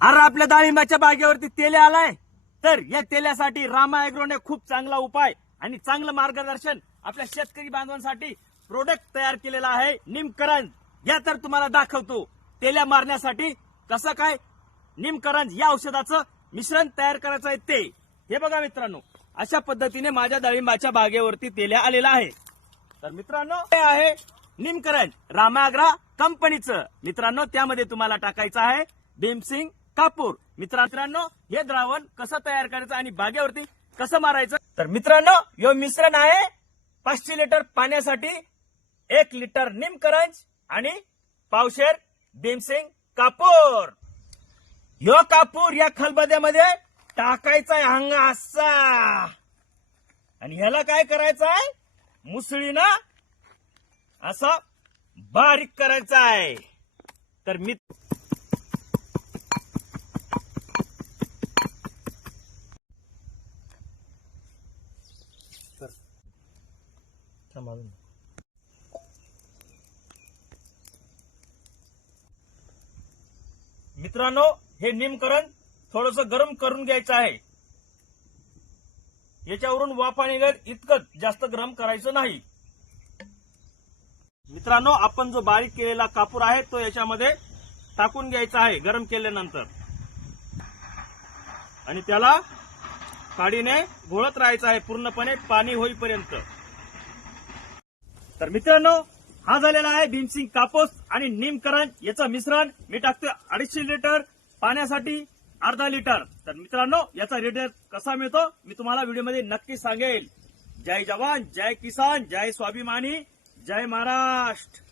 अरे आपल्या डाळिंबाच्या बागेवरती तेल्या आलाय, तर या तेल्यासाठी रामा ॲग्रोने खूप चांगला उपाय आणि चांगलं मार्गदर्शन आपल्या शेतकरी बांधवांसाठी प्रोडक्ट तयार केलेला आहे निमकरंज. या तर तुम्हाला दाखवतो तेल्या मारण्यासाठी कसं काय निमकरंज या औषधाचं मिश्रण तयार करायचं आहे ते. हे बघा मित्रांनो, अशा पद्धतीने माझ्या डाळिंबाच्या बागेवरती तेल्या आलेला आहे. तर मित्रांनो, हे आहे निमकरंज रामाग्रा कंपनीचं. मित्रांनो, त्यामध्ये तुम्हाला टाकायचं आहे भीमसिंग कापूर. मित्रांनो, हे द्रावण कसं तयार करायचं आणि बागेवरती कसं मारायचं, तर मित्रांनो, हे मिश्रण आहे 500 लिटर पाण्यासाठी 1 लिटर निमकरंज आणि पावशेर भीमसिंग कापूर. ह्यो कापूर या खलबद्यामध्ये टाकायचा आहे हंगा असा, आणि ह्याला काय करायचं आहे, मुसळीनं असा बारीक करायचा आहे. तर मी मित्रांनो, हे निमकरंज थोडस गरम करून घ्यायचं आहे. याच्यावरून वाफा निघेल इतकं जास्त गरम करायचं नाही. मित्रांनो, आपण जो बारीक केलेला कापूर आहे तो याच्यामध्ये टाकून घ्यायचा आहे गरम केल्यानंतर, आणि त्याला काडीने घोळत राहायचं आहे पूर्णपणे पाणी होईपर्यंत. तर मित्रांनो, हा झालेला आहे भीमसिंग कापूस आणि निमकरंज याचं मिश्रण. मी टाकतोय 250 लिटर पाण्यासाठी अर्धा लिटर. तर मित्रांनो, याचा रिझल्ट कसा मिळतो मी तुम्हाला व्हिडिओमध्ये नक्की सांगेल. जय जवान, जय किसान, जय स्वाभिमानी, जय महाराष्ट्र.